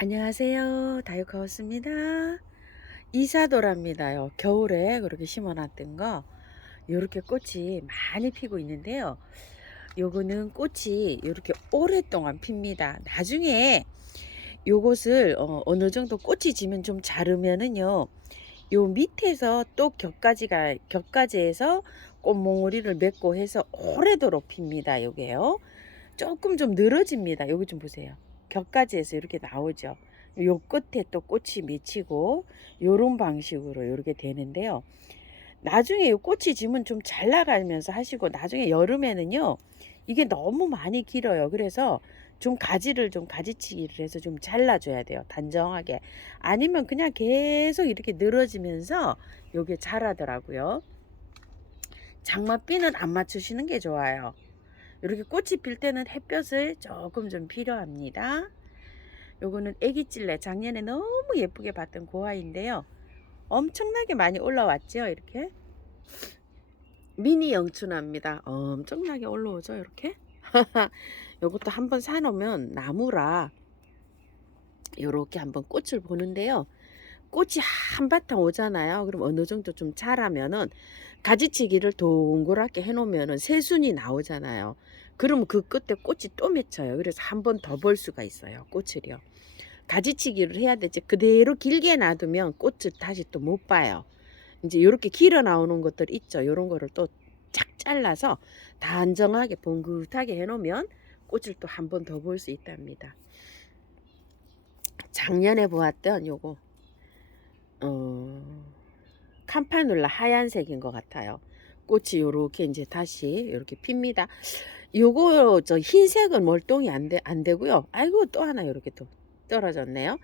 안녕하세요. 다육하우스입니다. 이사도랍니다요. 겨울에 그렇게 심어놨던 거 요렇게 꽃이 많이 피고 있는데요. 요거는 꽃이 요렇게 오랫동안 핍니다. 나중에 요것을 어느 정도 꽃이 지면 좀 자르면은요, 요 밑에서 또 겹가지에서 꽃몽우리를 맺고 해서 오래도록 핍니다. 요게요. 조금 좀 늘어집니다. 여기 좀 보세요. 겹가지에서 이렇게 나오죠. 요 끝에 또 꽃이 맺히고 요런 방식으로 이렇게 되는데요. 나중에 요 꽃이 지면 좀 잘 나가면서 하시고, 나중에 여름에는요, 이게 너무 많이 길어요. 그래서 좀 가지를 좀 가지치기를 해서 좀 잘라줘야 돼요. 단정하게. 아니면 그냥 계속 이렇게 늘어지면서 요게 자라더라고요. 장맛비는 안 맞추시는 게 좋아요. 이렇게 꽃이 필 때는 햇볕을 조금 좀 필요합니다. 요거는 애기찔레, 작년에 너무 예쁘게 봤던 고아인데요. 엄청나게 많이 올라왔죠. 이렇게 미니 영춘화입니다. 엄청나게 올라오죠. 이렇게 요것도 한번 사놓으면 나무라 요렇게 한번 꽃을 보는데요. 꽃이 한바탕 오잖아요. 그럼 어느 정도 좀 자라면은 가지치기를 동그랗게 해놓으면은 새순이 나오잖아요. 그러면 그 끝에 꽃이 또 맺혀요. 그래서 한 번 더 볼 수가 있어요. 꽃을요. 가지치기를 해야 되지. 그대로 길게 놔두면 꽃을 다시 또 못 봐요. 이제 이렇게 길어 나오는 것들 있죠. 이런 거를 또 착 잘라서 단정하게 봉긋하게 해놓으면 꽃을 또 한 번 더 볼 수 있답니다. 작년에 보았던 요거 캄파눌라 하얀색인 것 같아요. 꽃이 요렇게 이제 다시 이렇게 핍니다. 요거 저 흰색은 월동이 안 되고요. 아이고, 또 하나 이렇게 또 떨어졌네요.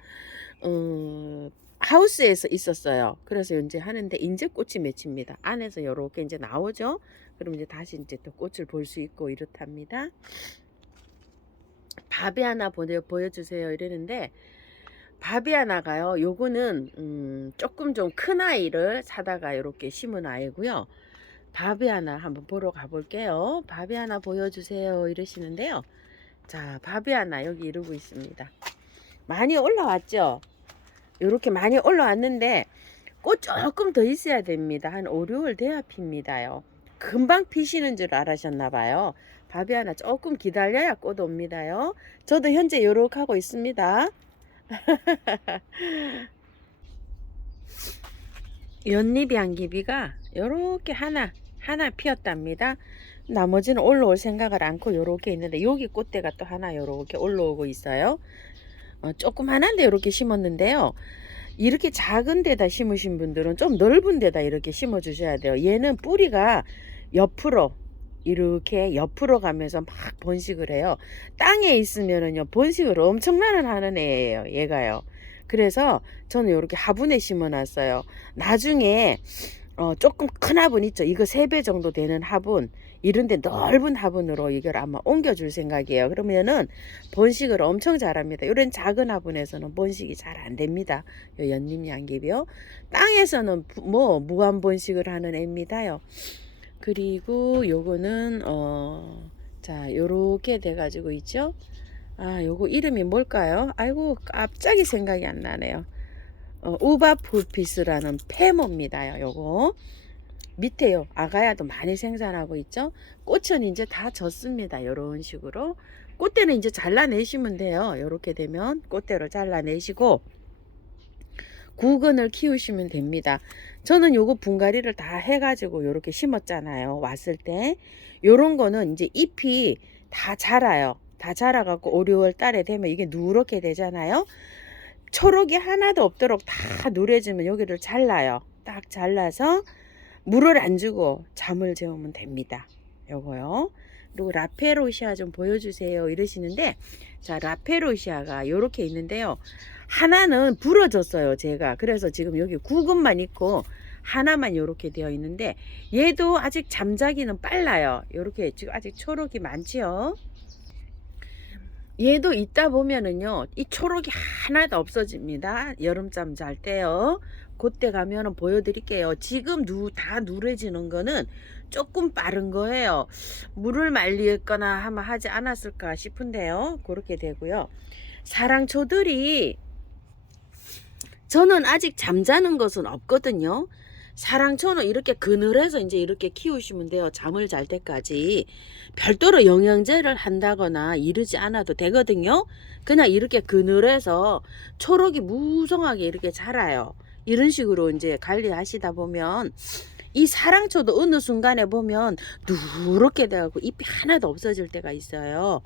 하우스에서 있었어요. 그래서 이제 하는데 이제 꽃이 맺힙니다. 안에서 요렇게 이제 나오죠. 그럼 이제 다시 이제 또 꽃을 볼 수 있고 이렇답니다. 밥이 하나 보여주세요 이러는데, 바비아나가요. 요거는 조금 좀 큰 아이를 사다가 이렇게 심은 아이고요. 바비아나 한번 보러 가볼게요. 바비아나 보여주세요 이러시는데요. 자, 바비아나 여기 이러고 있습니다. 많이 올라왔죠. 이렇게 많이 올라왔는데 꽃 조금 더 있어야 됩니다. 한 5, 6월 돼야 핍니다요. 금방 피시는 줄 알으셨나봐요. 바비아나 조금 기다려야 꽃 옵니다요. 저도 현재 요렇게 하고 있습니다. 연잎이 안기비가 요렇게 하나 피었답니다. 나머지는 올라올 생각을 않고 요렇게 있는데, 여기 꽃대가 또 하나 요렇게 올라오고 있어요. 조그만한데 요렇게 심었는데요. 이렇게 작은 데다 심으신 분들은 좀 넓은 데다 이렇게 심어 주셔야 돼요. 얘는 뿌리가 옆으로 이렇게 옆으로 가면서 막 번식을 해요. 땅에 있으면은요, 번식을 엄청나게 하는 애예요, 얘가요. 그래서 저는 이렇게 화분에 심어 놨어요. 나중에 조금 큰 화분 있죠. 이거 3배 정도 되는 화분, 이런데 넓은 화분으로 이걸 아마 옮겨줄 생각이에요. 그러면은 번식을 엄청 잘합니다. 이런 작은 화분에서는 번식이 잘 안 됩니다. 요 연잎 양귀비요. 땅에서는 뭐 무한 번식을 하는 애입니다요. 그리고 요거는 자, 요렇게 돼 가지고 있죠. 아, 요거 이름이 뭘까요? 아이고, 갑자기 생각이 안 나네요. 우바풀피스라는 페모입니다요. 요거 밑에요, 아가야도 많이 생산하고 있죠. 꽃은 이제 다 졌습니다. 요런 식으로 꽃대는 이제 잘라내시면 돼요. 요렇게 되면 꽃대로 잘라내시고 구근을 키우시면 됩니다. 저는 요거 분갈이를 다 해가지고 요렇게 심었잖아요. 왔을 때 요런 거는 이제 잎이 다 자라요. 다 자라갖고 5, 6월 달에 되면 이게 누렇게 되잖아요. 초록이 하나도 없도록 다 누래지면 여기를 잘라요. 딱 잘라서 물을 안 주고 잠을 재우면 됩니다. 요거요. 그리고 라페로시아 좀 보여주세요 이러시는데, 자, 라페로시아가 요렇게 있는데요. 하나는 부러졌어요, 제가. 그래서 지금 여기 구근만 있고 하나만 요렇게 되어 있는데, 얘도 아직 잠자기는 빨라요. 요렇게 지금 아직 초록이 많지요. 얘도 있다 보면은요, 이 초록이 하나도 없어집니다. 여름잠 잘 때요. 그때 가면은 보여드릴게요. 지금 다 누래지는 거는 조금 빠른 거예요. 물을 말리거나 하면 하지 않았을까 싶은데요. 그렇게 되고요. 사랑초들이 저는 아직 잠자는 것은 없거든요. 사랑초는 이렇게 그늘에서 이제 이렇게 키우시면 돼요. 잠을 잘 때까지. 별도로 영양제를 한다거나 이러지 않아도 되거든요. 그냥 이렇게 그늘에서 초록이 무성하게 이렇게 자라요. 이런 식으로 이제 관리하시다 보면 이 사랑초도 어느 순간에 보면 누렇게 돼가지고 잎이 하나도 없어질 때가 있어요.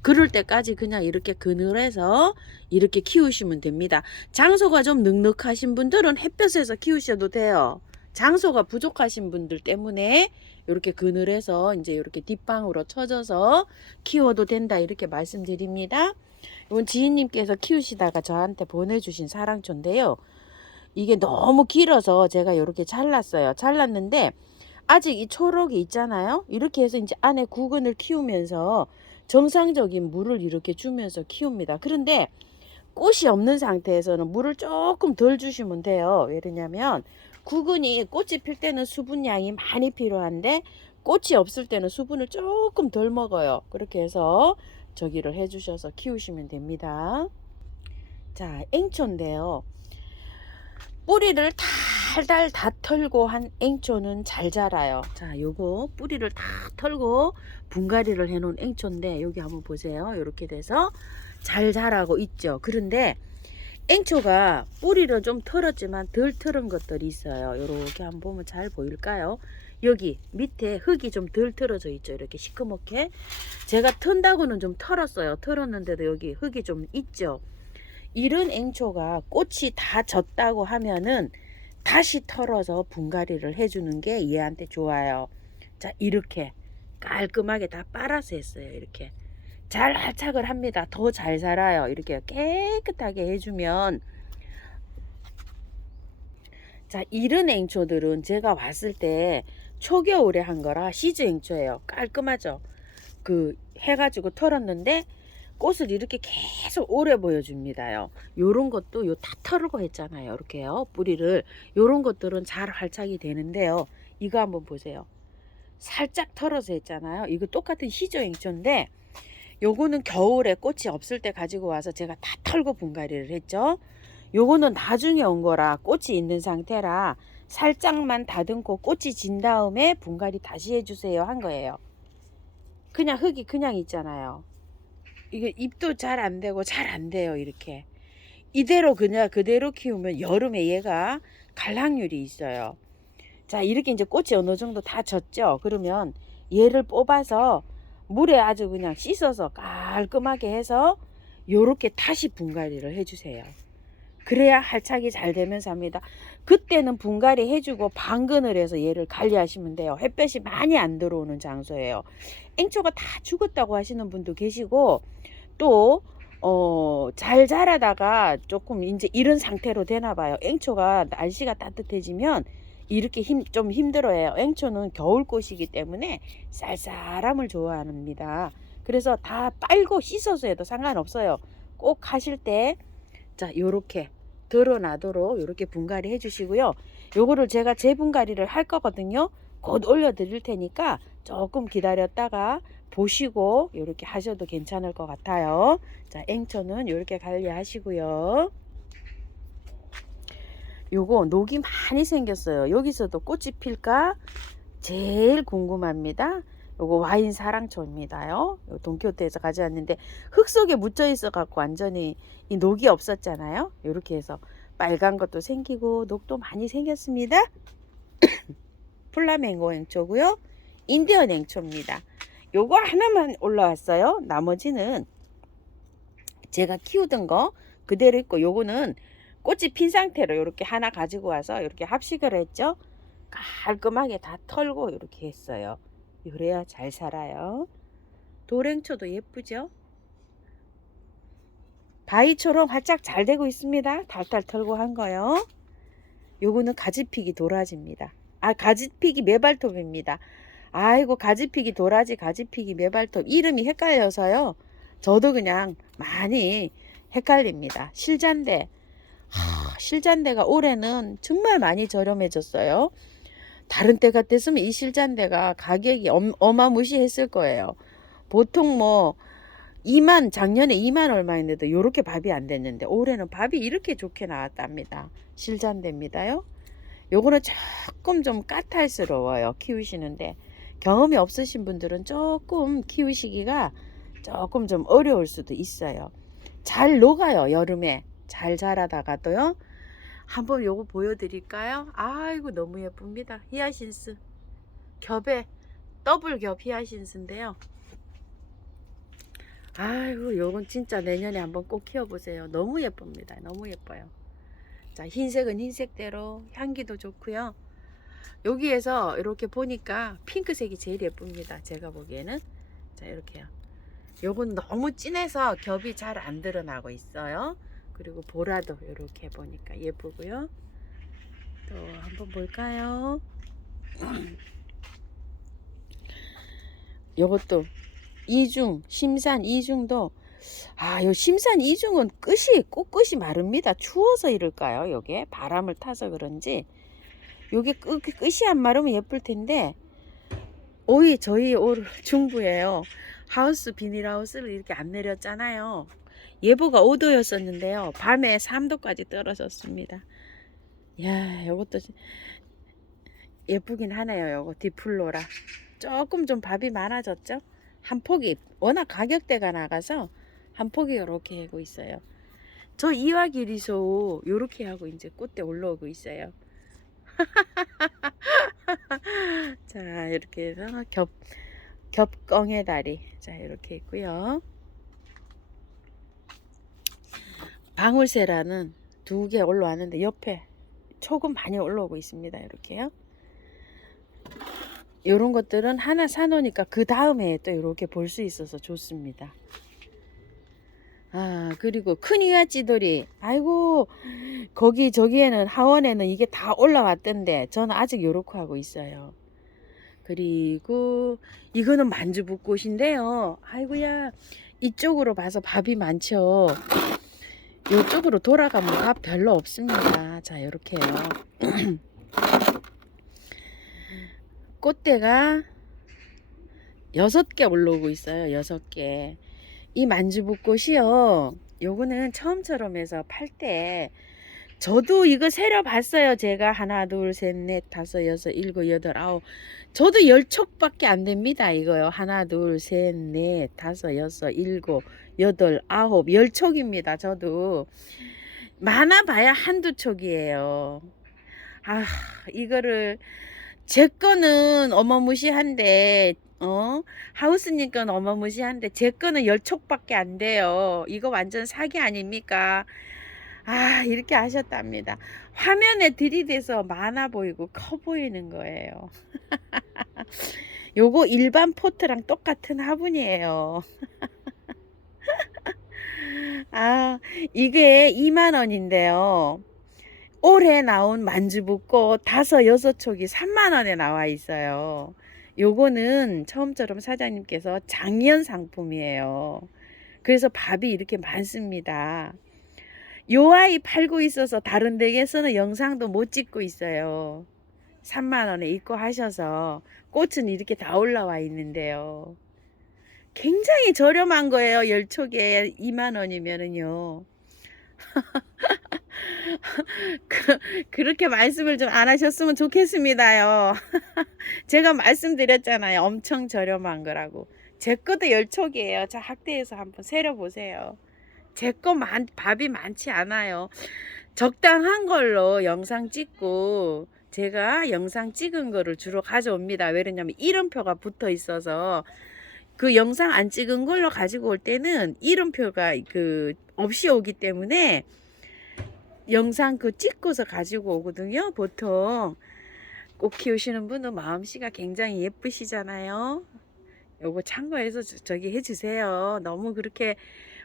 그럴 때까지 그냥 이렇게 그늘에서 이렇게 키우시면 됩니다. 장소가 좀 넉넉하신 분들은 햇볕에서 키우셔도 돼요. 장소가 부족하신 분들 때문에 이렇게 그늘에서 이제 이렇게 뒷방으로 쳐져서 키워도 된다 이렇게 말씀드립니다. 이건 지인님께서 키우시다가 저한테 보내주신 사랑초인데요. 이게 너무 길어서 제가 이렇게 잘랐어요. 잘랐는데 아직 이 초록이 있잖아요. 이렇게 해서 이제 안에 구근을 키우면서 정상적인 물을 이렇게 주면서 키웁니다. 그런데 꽃이 없는 상태에서는 물을 조금 덜 주시면 돼요. 왜냐면 구근이 꽃이 필 때는 수분량이 많이 필요한데 꽃이 없을 때는 수분을 조금 덜 먹어요. 그렇게 해서 저기를 해주셔서 키우시면 됩니다. 자, 앵초인데요. 뿌리를 달달 다 털고 한 앵초는 잘 자라요. 자, 요거 뿌리를 다 털고 분갈이를 해 놓은 앵초인데 여기 한번 보세요. 이렇게 돼서 잘 자라고 있죠. 그런데 앵초가 뿌리를 좀 털었지만 덜 털은 것들이 있어요. 이렇게 한번 보면 잘 보일까요? 여기 밑에 흙이 좀 덜 털어져 있죠. 이렇게 시커멓게. 제가 턴다고는 좀 털었어요. 털었는데도 여기 흙이 좀 있죠. 이런 앵초가 꽃이 다 졌다고 하면은 다시 털어서 분갈이를 해주는 게 얘한테 좋아요. 자, 이렇게 깔끔하게 다 빨아서 했어요. 이렇게 잘 활착을 합니다. 더 잘 자라요. 이렇게 깨끗하게 해주면. 자, 이런 앵초들은 제가 왔을 때 초겨울에 한 거라 시즈 앵초예요. 깔끔하죠. 그 해가지고 털었는데 꽃을 이렇게 계속 오래 보여줍니다요. 요런 것도 요 다 털고 했잖아요. 이렇게요. 뿌리를. 요런 것들은 잘 활착이 되는데요. 이거 한번 보세요. 살짝 털어서 했잖아요. 이거 똑같은 시저앵초인데 요거는 겨울에 꽃이 없을 때 가지고 와서 제가 다 털고 분갈이를 했죠. 요거는 나중에 온 거라 꽃이 있는 상태라 살짝만 다듬고 꽃이 진 다음에 분갈이 다시 해주세요 한 거예요. 그냥 흙이 그냥 있잖아요. 이게 잎도 잘 안 되고 잘 안 돼요. 이렇게 이대로 그냥 그대로 키우면 여름에 얘가 갈락률이 있어요. 자, 이렇게 이제 꽃이 어느 정도 다 졌죠. 그러면 얘를 뽑아서 물에 아주 그냥 씻어서 깔끔하게 해서 요렇게 다시 분갈이를 해주세요. 그래야 활착이 잘 되면서 합니다. 그때는 분갈이 해주고 방근을 해서 얘를 관리하시면 돼요. 햇볕이 많이 안 들어오는 장소예요. 앵초가 다 죽었다고 하시는 분도 계시고 또 잘 자라다가 조금 이제 이런 상태로 되나 봐요. 앵초가 날씨가 따뜻해지면 이렇게 좀 힘들어해요. 앵초는 겨울꽃이기 때문에 쌀쌀함을 좋아합니다. 그래서 다 빨고 씻어서 해도 상관없어요. 꼭 하실 때 자, 요렇게 드러나도록 요렇게 분갈이 해 주시고요. 요거를 제가 재분갈이를 할 거거든요. 곧 올려 드릴 테니까 조금 기다렸다가 보시고 요렇게 하셔도 괜찮을 것 같아요. 자, 앵초는 요렇게 관리하시고요. 요거 녹이 많이 생겼어요. 여기서도 꽃이 필까 제일 궁금합니다. 요거 와인 사랑초입니다요. 동키호테에서 가져왔는데 흙 속에 묻혀 있어 갖고 완전히 이 녹이 없었잖아요. 이렇게 해서 빨간 것도 생기고 녹도 많이 생겼습니다. 플라멩고 앵초고요. 인디언 앵초입니다. 요거 하나만 올라왔어요. 나머지는 제가 키우던 거 그대로 있고 요거는 꽃이 핀 상태로 이렇게 하나 가지고 와서 이렇게 합식을 했죠. 깔끔하게 다 털고 이렇게 했어요. 그래야 잘 살아요. 도랭초도 예쁘죠? 바위처럼 활짝 잘 되고 있습니다. 달달 털고 한 거요. 요거는 가지피기 도라지입니다. 아, 가지피기 매발톱입니다. 아이고, 가지피기 도라지, 가지피기 매발톱 이름이 헷갈려서요. 저도 그냥 많이 헷갈립니다. 실자인데 실잔대가 올해는 정말 많이 저렴해졌어요. 다른 때 같았으면 이 실잔대가 가격이 어마무시했을 거예요. 보통 뭐 2만, 작년에 2만 얼마였는데 요렇게 밥이 안 됐는데 올해는 밥이 이렇게 좋게 나왔답니다. 실잔대입니다요. 요거는 조금 좀 까탈스러워요. 키우시는데 경험이 없으신 분들은 조금 키우시기가 조금 좀 어려울 수도 있어요. 잘 녹아요. 여름에 잘 자라다가도요. 한번 요거 보여드릴까요? 아이고 너무 예쁩니다. 히아신스 겹에 더블 겹 히아신스인데요. 아이고 요건 진짜 내년에 한번 꼭 키워보세요. 너무 예쁩니다. 너무 예뻐요. 자, 흰색은 흰색대로 향기도 좋고요. 여기에서 이렇게 보니까 핑크색이 제일 예쁩니다. 제가 보기에는. 자, 이렇게요. 요건 너무 진해서 겹이 잘 안 드러나고 있어요. 그리고 보라도 이렇게 보니까 예쁘고요. 또 한번 볼까요? 요것도 이중, 심산 이중도 요 심산 이중은 꽃끝이 마릅니다. 추워서 이럴까요? 요게 바람을 타서 그런지 요게 끝이 안 마르면 예쁠 텐데 저희 올 중부에요. 하우스 비닐하우스를 이렇게 안 내렸잖아요. 예보가 5도였었는데요. 밤에 3도까지 떨어졌습니다. 야, 요것도 예쁘긴 하네요. 요거 디플로라. 조금 좀 밥이 많아졌죠? 한 폭이 워낙 가격대가 나가서 한 폭이 이렇게 하고 있어요. 저 이와기리소 요렇게 하고 이제 꽃대 올라오고 있어요. 자, 이렇게 해서 겹껑의 다리. 자, 이렇게 있고요. 방울새라는 2개 올라왔는데 옆에 조금 많이 올라오고 있습니다. 이렇게요. 요런 것들은 하나 사놓으니까 그 다음에 또 이렇게 볼 수 있어서 좋습니다. 그리고 큰 이와찌돌이 아이고 저기에는 하원에는 이게 다 올라왔던데 저는 아직 요렇게 하고 있어요. 그리고 이거는 만주북꽃인데요. 아이고야 이쪽으로 봐서 밥이 많죠. 이쪽으로 돌아가면 밥 별로 없습니다. 자, 이렇게요. 꽃대가 6개 올라오고 있어요. 6개. 이 만주북꽃이요. 요거는 처음처럼 해서 팔 때 저도 이거 세려 봤어요. 제가 하나, 둘, 셋, 넷, 다섯, 여섯, 일곱, 여덟, 아홉. 저도 10촉밖에 안 됩니다. 이거요. 하나, 둘, 셋, 넷, 다섯, 여섯, 일곱, 여덟, 아홉, 10촉입니다. 저도 많아봐야 한두 촉이에요. 이거를 제 거는 어마무시한데 하우스니까 어마무시한데 제 거는 10촉밖에 안 돼요. 이거 완전 사기 아닙니까? 이렇게 하셨답니다. 화면에 들이대서 많아 보이고 커 보이는 거예요. 요거 일반 포트랑 똑같은 화분이에요. 이게 2만 원인데요. 올해 나온 만주북꽃 5, 6촉이 3만 원에 나와 있어요. 요거는 처음처럼 사장님께서 장년 상품이에요. 그래서 밥이 이렇게 많습니다. 요 아이 팔고 있어서 다른 댁에서는 영상도 못 찍고 있어요. 3만 원에 입고 하셔서 꽃은 이렇게 다 올라와 있는데요. 굉장히 저렴한 거예요. 10촉에 2만 원이면은요. 그렇게 말씀을 좀 안 하셨으면 좋겠습니다. 제가 말씀드렸잖아요. 엄청 저렴한 거라고. 제 것도 10촉이에요. 자, 학대에서 한번 세려보세요. 제 거 밥이 많지 않아요. 적당한 걸로 영상 찍고 제가 영상 찍은 거를 주로 가져옵니다. 왜냐면 이름표가 붙어 있어서 그 영상 안 찍은 걸로 가지고 올 때는 이름표가 없이 오기 때문에 영상 찍고서 가지고 오거든요. 보통 꽃 키우시는 분은 마음씨가 굉장히 예쁘시잖아요. 요거 참고해서 저기 해주세요. 너무 그렇게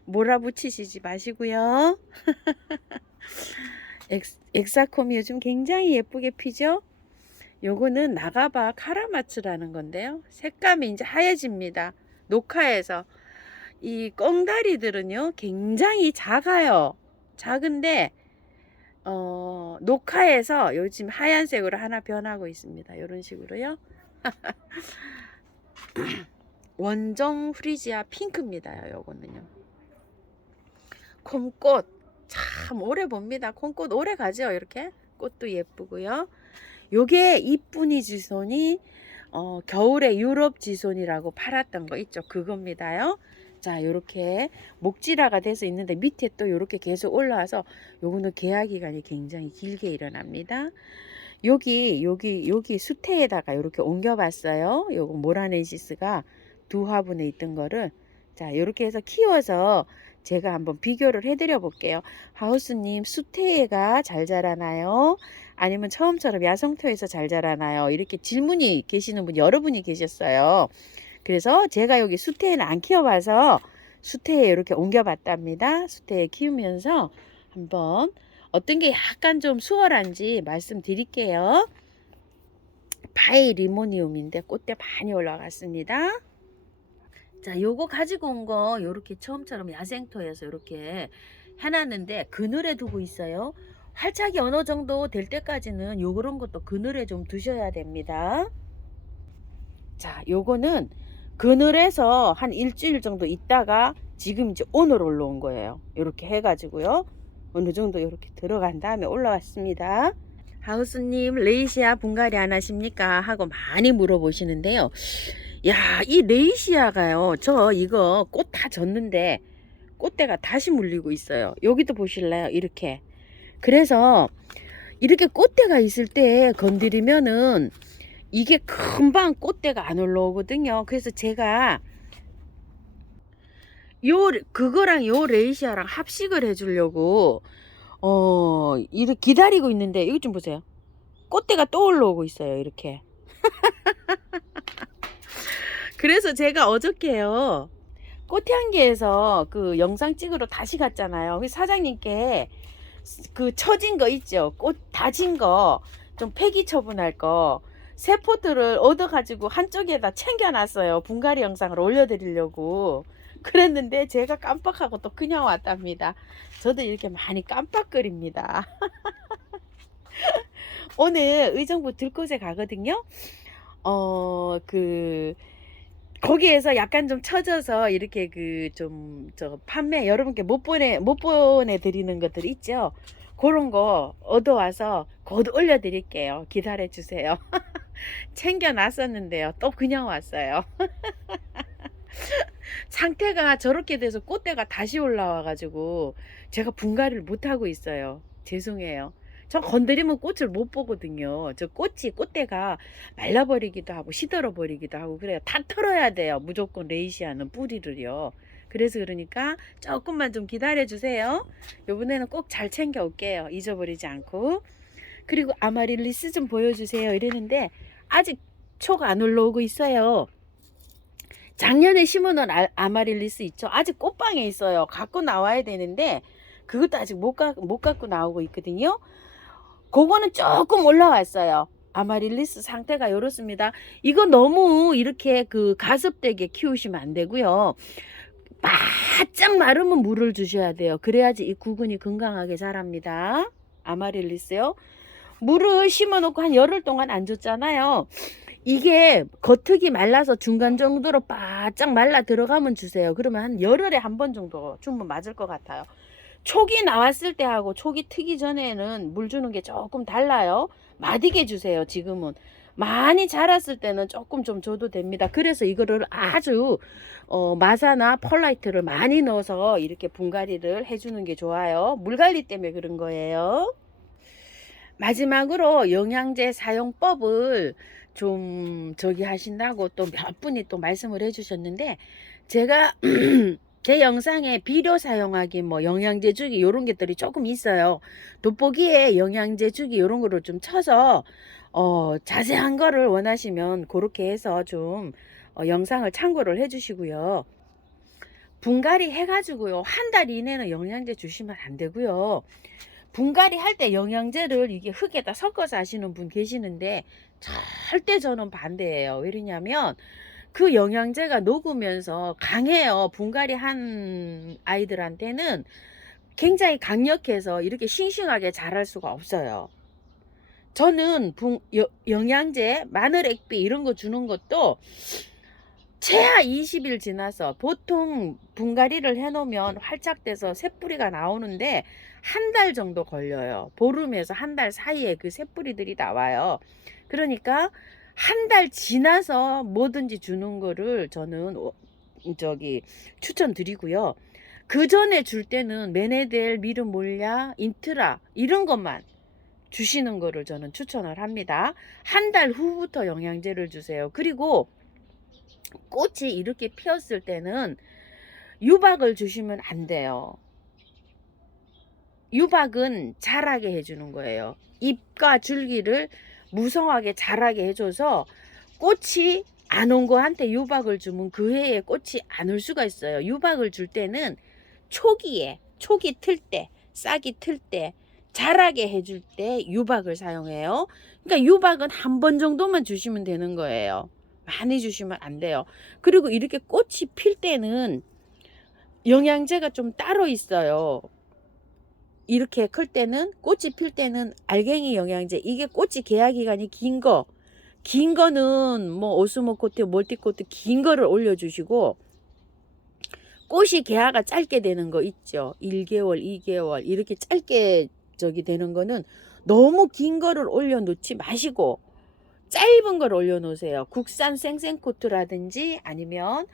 몰아붙이시지 마시고요. 엑사콤이 요즘 굉장히 예쁘게 피죠. 요거는 나가바 카라마츠라는 건데요. 색감이 이제 하얘집니다. 녹화해서 이 꽁다리들은요 굉장히 작아요. 작은데 녹화해서 요즘 하얀색으로 하나 변하고 있습니다. 이런 식으로요. 원정 프리지아 핑크입니다. 요거는요. 콩꽃 참 오래 봅니다. 콩꽃 오래 가죠. 이렇게 꽃도 예쁘고요. 요게 이쁜이 지손이 겨울에 유럽 지손이라고 팔았던 거 있죠. 그겁니다요. 자, 요렇게 목질화가 돼서 있는데 밑에 또 요렇게 계속 올라와서 요거는 개화 기간이 굉장히 길게 일어납니다. 여기 수태에다가 이렇게 옮겨봤어요. 요거 모라네시스가 두 화분에 있던 거를 자 이렇게 해서 키워서 제가 한번 비교를 해드려 볼게요. 하우스님 수태가 잘 자라나요? 아니면 처음처럼 야성토에서 잘 자라나요? 이렇게 질문이 계시는 분 여러분이 계셨어요. 그래서 제가 여기 수태에는 안 키워봐서 수태에 이렇게 옮겨봤답니다. 수태에 키우면서 한번 어떤 게 약간 좀 수월한지 말씀드릴게요. 바이리모니움인데 꽃대 많이 올라갔습니다. 자, 요거 가지고 온 거 요렇게 처음처럼 야생토에서 이렇게 해놨는데 그늘에 두고 있어요. 활착이 어느 정도 될 때까지는 요런 것도 그늘에 좀 두셔야 됩니다. 자, 요거는 그늘에서 한 일주일 정도 있다가 지금 이제 오늘 올라온 거예요. 이렇게 해가지고요. 어느 정도 이렇게 들어간 다음에 올라왔습니다. 하우스님 레이시아 분갈이 안 하십니까? 하고 많이 물어보시는데요. 야, 이 레이시아가요. 저 이거 꽃 다 졌는데 꽃대가 다시 물리고 있어요. 여기도 보실래요? 이렇게. 그래서 이렇게 꽃대가 있을 때 건드리면은 이게 금방 꽃대가 안 올라오거든요. 그래서 제가 그거랑 요 레이시아랑 합식을 해주려고 이렇게 기다리고 있는데 이거 좀 보세요. 꽃대가 또 올라오고 있어요. 이렇게. 그래서 제가 어저께요 꽃향기에서 그 영상 찍으러 다시 갔잖아요. 그 사장님께 그 처진 거 있죠. 꽃 다진 거 좀 폐기 처분할 거 세 포트를 얻어가지고 한쪽에다 챙겨놨어요. 분갈이 영상을 올려드리려고. 그랬는데 제가 깜빡하고 또 그냥 왔답니다. 저도 이렇게 많이 깜빡거립니다. 오늘 의정부 들꽃에 가거든요. 거기에서 약간 좀 처져서 이렇게 판매 여러분께 못 보내드리는 것들 있죠. 그런 거 얻어와서 곧 올려드릴게요. 기다려 주세요. 챙겨 놨었는데요. 또 그냥 왔어요. 상태가 저렇게 돼서 꽃대가 다시 올라와 가지고 제가 분갈이를 못하고 있어요. 죄송해요. 저 건드리면 꽃을 못 보거든요. 저 꽃대가 말라버리기도 하고 시들어 버리기도 하고 그래요. 다 털어야 돼요. 무조건 레이시아는 뿌리를요. 그래서 그러니까 조금만 좀 기다려 주세요. 요번에는 꼭 잘 챙겨 올게요. 잊어버리지 않고. 그리고 아마릴리스 좀 보여주세요. 이랬는데 아직 초가 안 올라오고 있어요. 작년에 심어놓은 아마릴리스 있죠. 아직 꽃방에 있어요. 갖고 나와야 되는데 그것도 아직 못 갖고 나오고 있거든요. 그거는 조금 올라왔어요. 아마릴리스 상태가 이렇습니다. 이거 너무 이렇게 가습되게 키우시면 안 되고요. 바짝 마르면 물을 주셔야 돼요. 그래야지 이 구근이 건강하게 자랍니다. 아마릴리스요. 물을 심어놓고 한 열흘 동안 안 줬잖아요. 이게 겉흙이 말라서 중간 정도로 바짝 말라 들어가면 주세요. 그러면 한 열흘에 한 번 정도 주면 맞을 것 같아요. 촉이 나왔을 때 하고 촉이 트기 전에는 물 주는 게 조금 달라요. 마디게 주세요. 지금은 많이 자랐을 때는 조금 좀 줘도 됩니다. 그래서 이거를 아주 마사나 펄라이트를 많이 넣어서 이렇게 분갈이를 해주는 게 좋아요. 물관리 때문에 그런 거예요. 마지막으로 영양제 사용법을 좀 하신다고 또 몇 분이 또 말씀을 해주셨는데 제가 제 영상에 비료 사용하기 영양제 주기 요런 것들이 조금 있어요. 돋보기에 영양제 주기 요런 거를 좀 쳐서 자세한 거를 원하시면 그렇게 해서 좀 영상을 참고를 해 주시고요. 분갈이 해가지고요 한 달 이내는 영양제 주시면 안 되고요. 분갈이 할 때 영양제를 이게 흙에다 섞어서 하시는 분 계시는데 절대 저는 반대예요. 왜냐면 그 영양제가 녹으면서 강해요. 분갈이 한 아이들한테는 굉장히 강력해서 이렇게 싱싱하게 자랄 수가 없어요. 저는 영양제, 마늘 액비 이런 거 주는 것도 최하 20일 지나서, 보통 분갈이를 해놓으면 활짝 돼서 새뿌리가 나오는데 한 달 정도 걸려요. 보름에서 한 달 사이에 그 새뿌리들이 나와요. 그러니까 한 달 지나서 뭐든지 주는 거를 저는 추천드리고요. 그 전에 줄 때는 메네델, 미르몰약, 인트라 이런 것만 주시는 거를 저는 추천을 합니다. 한 달 후부터 영양제를 주세요. 그리고 꽃이 이렇게 피었을 때는 유박을 주시면 안 돼요. 유박은 자라게 해주는 거예요. 잎과 줄기를 무성하게 자라게 해줘서 꽃이 안 온 거한테 유박을 주면 그 해에 꽃이 안 올 수가 있어요. 유박을 줄 때는 초기 틀 때, 싹이 틀 때, 자라게 해줄 때 유박을 사용해요. 그러니까 유박은 한 번 정도만 주시면 되는 거예요. 많이 주시면 안 돼요. 그리고 이렇게 꽃이 필 때는 영양제가 좀 따로 있어요. 이렇게 클 때는, 꽃이 필 때는 알갱이 영양제, 이게 꽃이 개화 기간이 긴 거는 뭐 오스모코트, 멀티코트 긴 거를 올려주시고, 꽃이 개화가 짧게 되는 거 있죠. 1개월, 2개월 이렇게 짧게 되는 거는 너무 긴 거를 올려놓지 마시고 짧은 걸 올려놓으세요. 국산 생생코트라든지 아니면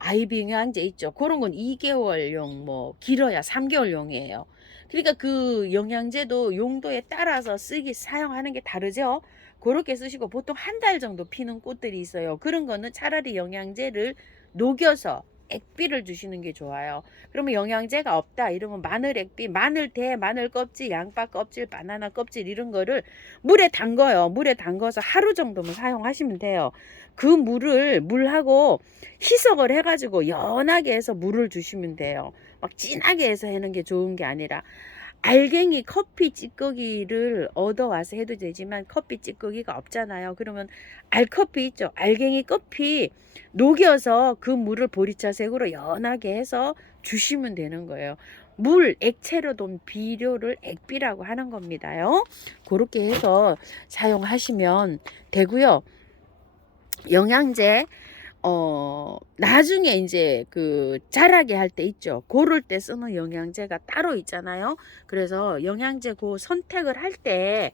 아이비 영양제 있죠. 그런 건 2개월용, 뭐 길어야 3개월용이에요. 그러니까 그 영양제도 용도에 따라서 사용하는 게 다르죠. 그렇게 쓰시고, 보통 한 달 정도 피는 꽃들이 있어요. 그런 거는 차라리 영양제를 녹여서 액비를 주시는 게 좋아요. 그러면 영양제가 없다 이러면 마늘 액비, 마늘 대, 마늘 껍질, 양파 껍질, 바나나 껍질 이런 거를 물에 담궈요. 물에 담궈서 하루 정도만 사용하시면 돼요. 그 물하고 희석을 해가지고 연하게 해서 물을 주시면 돼요. 막 진하게 해서 하는 게 좋은 게 아니라, 알갱이 커피 찌꺼기를 얻어와서 해도 되지만 커피 찌꺼기가 없잖아요. 그러면 알커피 있죠. 알갱이 커피 녹여서 그 물을 보리차색으로 연하게 해서 주시면 되는 거예요. 액체로 된 비료를 액비라고 하는 겁니다요. 그렇게 해서 사용하시면 되고요. 영양제 나중에 이제 그 자라게 할 때 있죠. 고를 때 쓰는 영양제가 따로 있잖아요. 그래서 영양제 그 선택을 할 때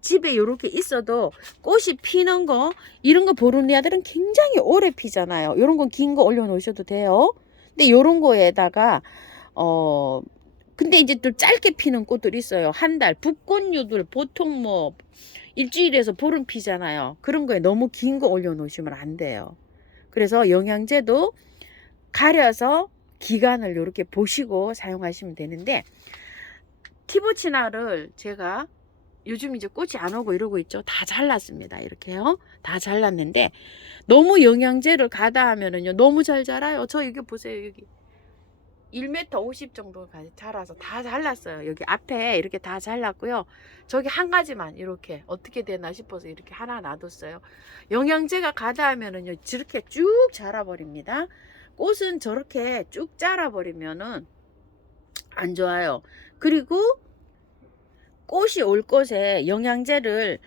집에 이렇게 있어도 꽃이 피는 거, 이런 거 보르니아들은 굉장히 오래 피잖아요. 이런 건 긴 거 올려 놓으셔도 돼요. 근데 이런 거에다가 근데 이제 또 짧게 피는 꽃들이 있어요. 한 달. 북꽃류들 보통 뭐 일주일에서 보름 피잖아요. 그런 거에 너무 긴 거 올려 놓으시면 안 돼요. 그래서 영양제도 가려서 기간을 이렇게 보시고 사용하시면 되는데, 티보치나를 제가 요즘 이제 꽃이 안 오고 이러고 있죠. 다 잘랐습니다. 이렇게요. 다 잘랐는데 너무 영양제를 가다 하면은요, 너무 잘 자라요. 저 여기 보세요. 여기 1m 50 정도까지 자라서 다 잘랐어요. 여기 앞에 이렇게 다 잘랐고요. 저기 한 가지만 이렇게 어떻게 되나 싶어서 이렇게 하나 놔뒀어요. 영양제가 가다 하면은요, 저렇게 쭉 자라버립니다. 꽃은 저렇게 쭉 자라버리면은 안 좋아요. 그리고 꽃이 올 것에 영양제를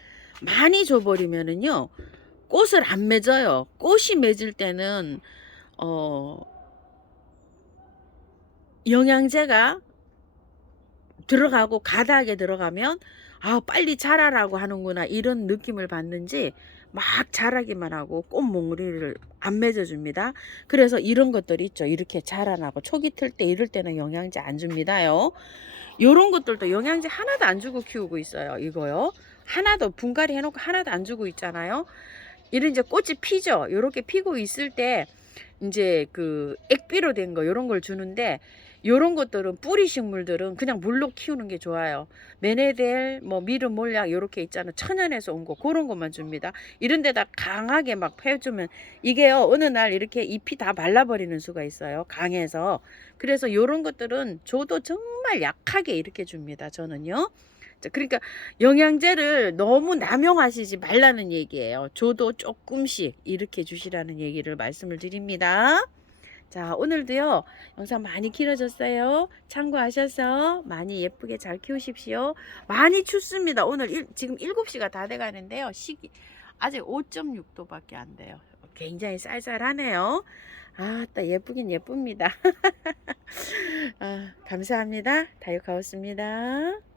많이 줘버리면은요, 꽃을 안 맺어요. 꽃이 맺을 때는 영양제가 들어가고 가닥에 들어가면 빨리 자라라고 하는구나 이런 느낌을 받는지 막 자라기만 하고 꽃몽우리를 안 맺어줍니다. 그래서 이런 것들이 있죠. 이렇게 자라나고 초기 틀 때 이럴 때는 영양제 안 줍니다요. 요런 것들도 영양제 하나도 안 주고 키우고 있어요. 이거요. 하나도 분갈이 해놓고 하나도 안 주고 있잖아요. 이런 이제 꽃이 피죠. 요렇게 피고 있을 때 이제 그 액비로 된 거 요런 걸 주는데, 요런 것들은 뿌리 식물들은 그냥 물로 키우는 게 좋아요. 메네델, 뭐 미르몰약 요렇게 있잖아. 천연에서 온 거 그런 것만 줍니다. 이런 데다 강하게 막 해주면 이게요, 어느 날 이렇게 잎이 다 말라버리는 수가 있어요. 강해서. 그래서 요런 것들은 줘도 정말 약하게 이렇게 줍니다. 저는요. 그러니까 영양제를 너무 남용하시지 말라는 얘기예요. 줘도 조금씩 이렇게 주시라는 얘기를 말씀을 드립니다. 자, 오늘도요, 영상 많이 길어졌어요. 참고하셔서 많이 예쁘게 잘 키우십시오. 많이 춥습니다. 오늘 지금 7시가 다 돼 가는데요. 아직 5.6도밖에 안 돼요. 굉장히 쌀쌀하네요. 아, 또 예쁘긴 예쁩니다. 아, 감사합니다. 다육하우스입니다.